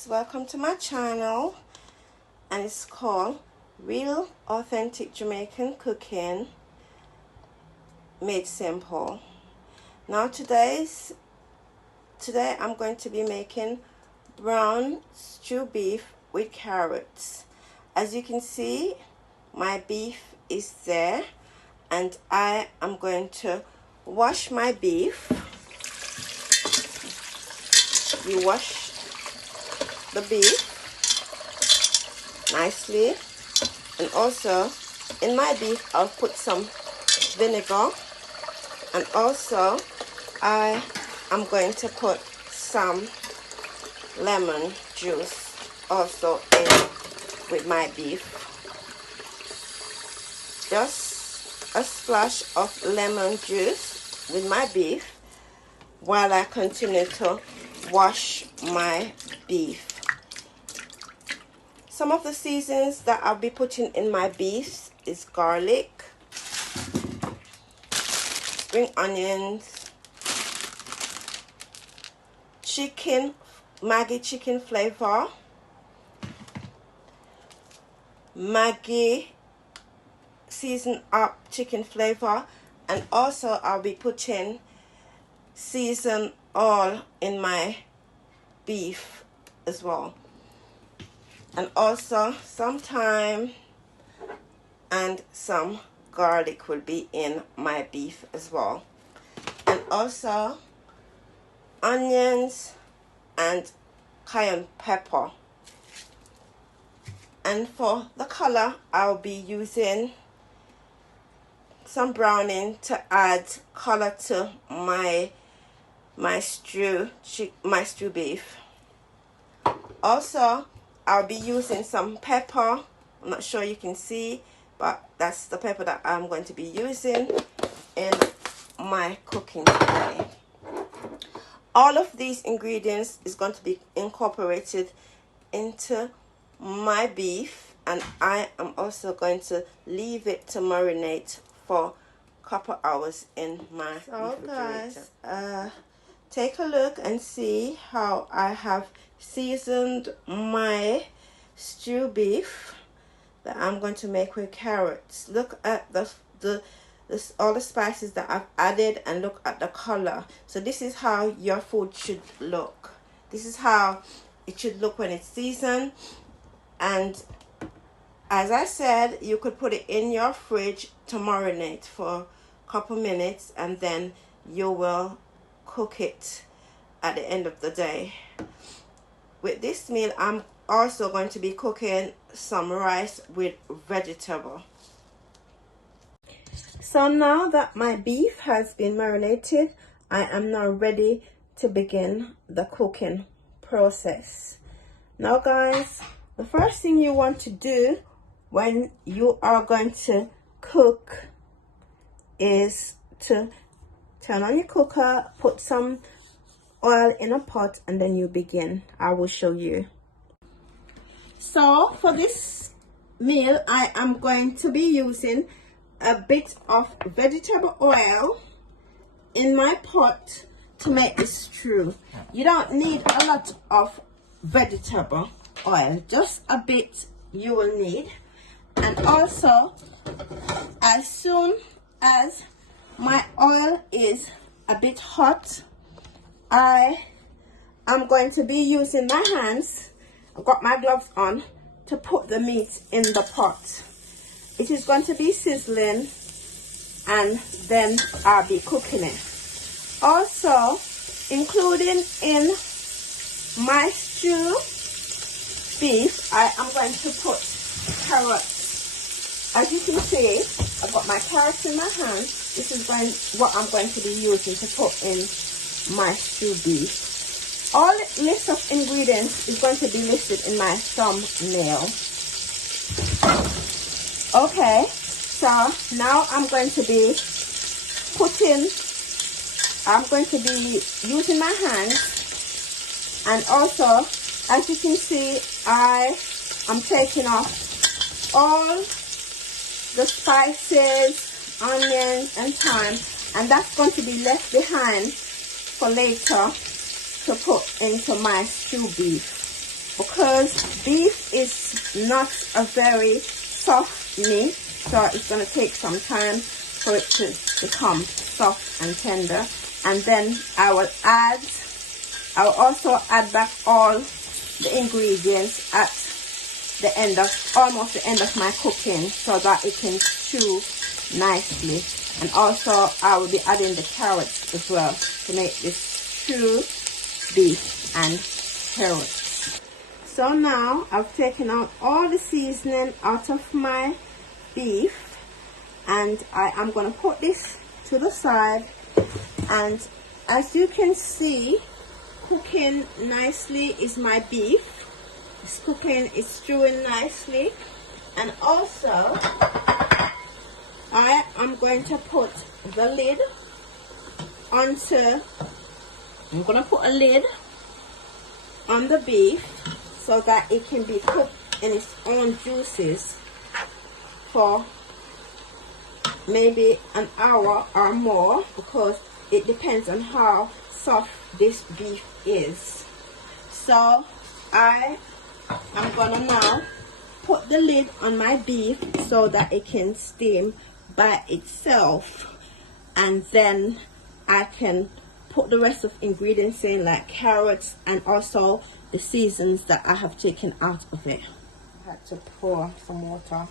guys, welcome to my channel, and it's called Real Authentic Jamaican Cooking Made Simple. Now today I'm going to be making brown stew beef with carrots. As you can see, my beef is there, and I am going to wash my beef. You wash the beef nicely, and also in my beef I'll put some vinegar, and also I am going to put some lemon juice also in with my beef. Just a splash of lemon juice with my beef while I continue to wash my beef. Some of the seasons that I'll be putting in my beef is garlic, spring onions, chicken, Maggi chicken flavor, Maggi season up chicken flavor, and also I'll be putting season oil in my beef as well, and also some thyme and some garlic will be in my beef as well, and also onions and cayenne pepper. And for the color, I'll be using some browning to add color to my stew beef. Also, I'll be using some pepper. I'm not sure you can see, but that's the pepper that I'm going to be using in my cooking today. All of these ingredients is going to be incorporated into my beef, and I am also going to leave it to marinate for a couple hours in my refrigerator. Guys, take a look and see how I have seasoned my stew beef that I'm going to make with carrots. Look at all the spices that I've added, and look at the color. So this is how your food should look. This is how it should look when it's seasoned. And as I said, you could put it in your fridge to marinate for a couple minutes, and then you will cook it at the end of the day. With this meal, I'm also going to be cooking some rice with vegetable. So now that my beef has been marinated, I am now ready to begin the cooking process. Now guys, the first thing you want to do when you are going to cook is to turn on your cooker, put some oil in a pot, and then you begin. I will show you. So for this meal, I am going to be using a bit of vegetable oil in my pot to make this stew. You don't need a lot of vegetable oil, just a bit you will need. And also, as soon as my oil is a bit hot, I am going to be using my hands, I've got my gloves on, to put the meat in the pot. It is going to be sizzling, and then I'll be cooking it. Also, including in my stew beef, I am going to put carrots. As you can see, I've got my carrots in my hand. This is what I'm going to be using to put in my stew beef. All list of ingredients is going to be listed in my thumbnail. Okay, so now I'm going to be using my hands, and also, as you can see, I am taking off all the spices, onions and thyme, and that's going to be left behind for later to put into my stew beef. because beef is not a very soft meat, so it's going to take some time for it to become soft and tender. And then I will also add back all the ingredients at the end of, almost the end of my cooking, so that it can stew nicely. And also I will be adding the carrots as well to make this stew beef and carrots. So now I've taken out all the seasoning out of my beef, and I am going to put this to the side. And as you can see, cooking nicely is my beef. It's cooking, it's stewing nicely. And also I am going to put the lid onto, I'm going to put a lid on the beef so that it can be cooked in its own juices for maybe an hour or more, because it depends on how soft this beef is. So I am gonna now put the lid on my beef so that it can steam by itself, and then I can put the rest of ingredients in, like carrots and also the seasons that I have taken out of it. I had to pour some water.